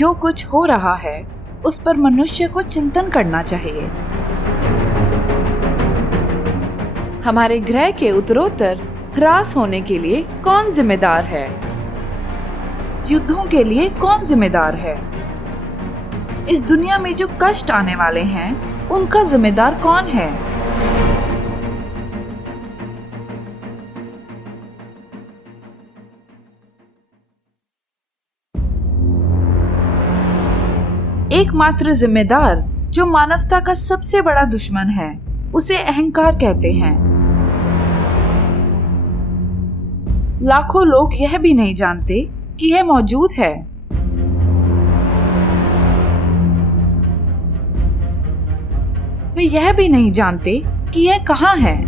जो कुछ हो रहा है उस पर मनुष्य को चिंतन करना चाहिए। हमारे ग्रह के उत्तरोत्तर ह्रास होने के लिए कौन जिम्मेदार है? युद्धों के लिए कौन जिम्मेदार है? इस दुनिया में जो कष्ट आने वाले हैं उनका जिम्मेदार कौन है? एकमात्र जिम्मेदार जो मानवता का सबसे बड़ा दुश्मन है उसे अहंकार कहते हैं। लाखों लोग यह भी नहीं जानते कि यह मौजूद है। वे यह भी नहीं जानते कि यह कहाँ है।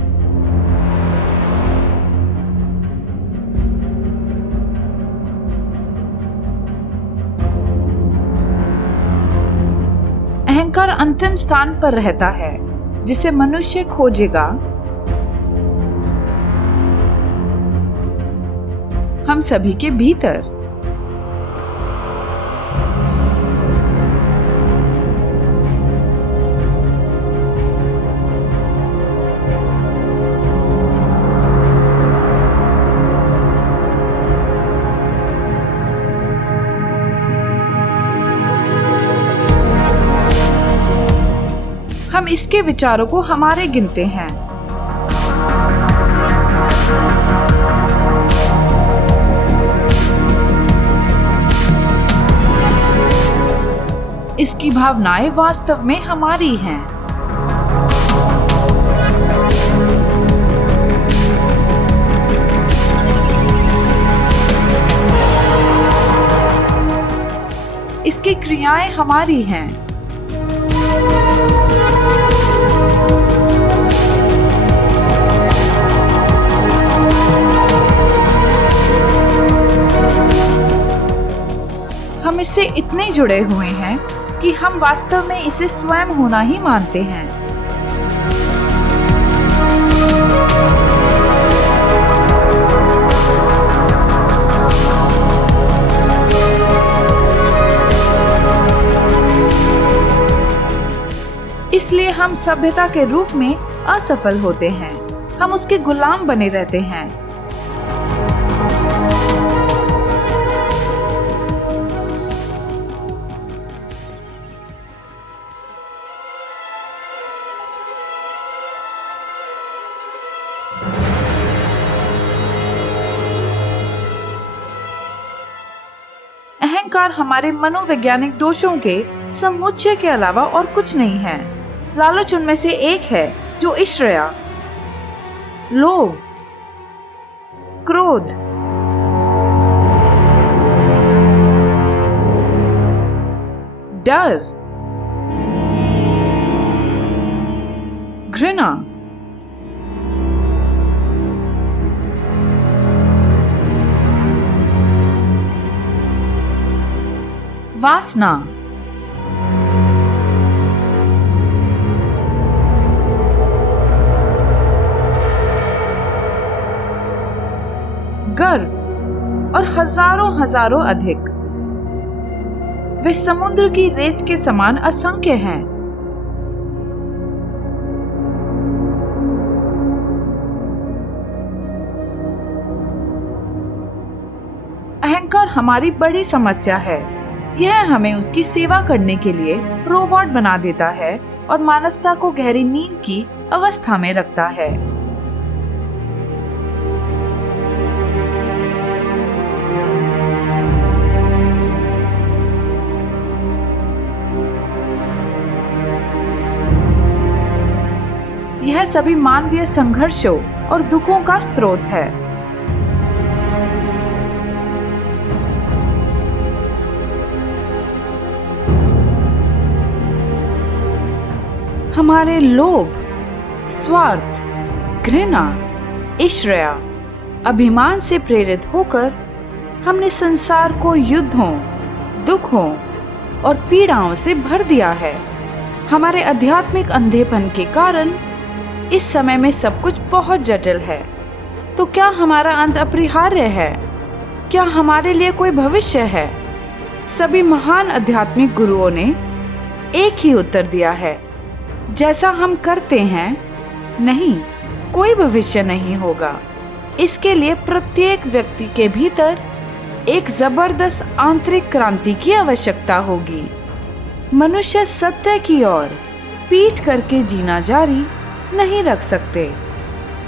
अहंकार अंतिम स्थान पर रहता है जिसे मनुष्य खोजेगा। हम सभी के भीतर। हम इसके विचारों को हमारे गिनते हैं। इसकी भावनाएं वास्तव में हमारी हैं। इसकी क्रियाएं हमारी हैं। हम इससे इतने जुड़े हुए हैं कि हम वास्तव में इसे स्वयं होना ही मानते हैं। इसलिए हम सभ्यता के रूप में असफल होते हैं। हम उसके गुलाम बने रहते हैं। अहंकार हमारे मनोवैज्ञानिक दोषों के समुच्चय के अलावा और कुछ नहीं है। लालच उनमें से एक है जो ईर्ष्या, लोभ, क्रोध, डर, घृणा, वासना, गर्व और हजारों अधिक। वे समुद्र की रेत के समान असंख्य हैं। अहंकार हमारी बड़ी समस्या है। यह हमें उसकी सेवा करने के लिए रोबोट बना देता है और मानवता को गहरी नींद की अवस्था में रखता है। यह सभी मानवीय संघर्षों और दुखों का स्रोत है। हमारे लोभ, स्वार्थ, घृणा, ईर्ष्या, अभिमान से प्रेरित होकर हमने संसार को युद्धों, दुखों और पीड़ाओं से भर दिया है। हमारे आध्यात्मिक अंधेपन के कारण इस समय में सब कुछ बहुत जटिल है। तो क्या हमारा अंत अपरिहार्य है? क्या हमारे लिए कोई भविष्य है? सभी महान आध्यात्मिक गुरुओं ने एक ही उत्तर दिया है, जैसा हम करते हैं नहीं, कोई भविष्य नहीं होगा। इसके लिए प्रत्येक व्यक्ति के भीतर एक जबरदस्त आंतरिक क्रांति की आवश्यकता होगी। मनुष्य सत्य की ओर पीठ करके जीना जारी नहीं रख सकते।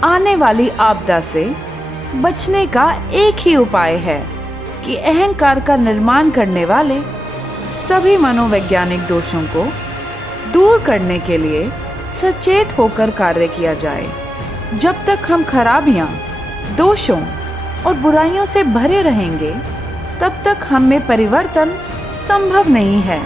आने वाली आपदा से बचने का एक ही उपाय है कि अहंकार का निर्माण करने वाले सभी मनोवैज्ञानिक दोषों को दूर करने के लिए सचेत होकर कार्य किया जाए। जब तक हम खराबियां, दोषों और बुराइयों से भरे रहेंगे, तब तक हम में परिवर्तन संभव नहीं है।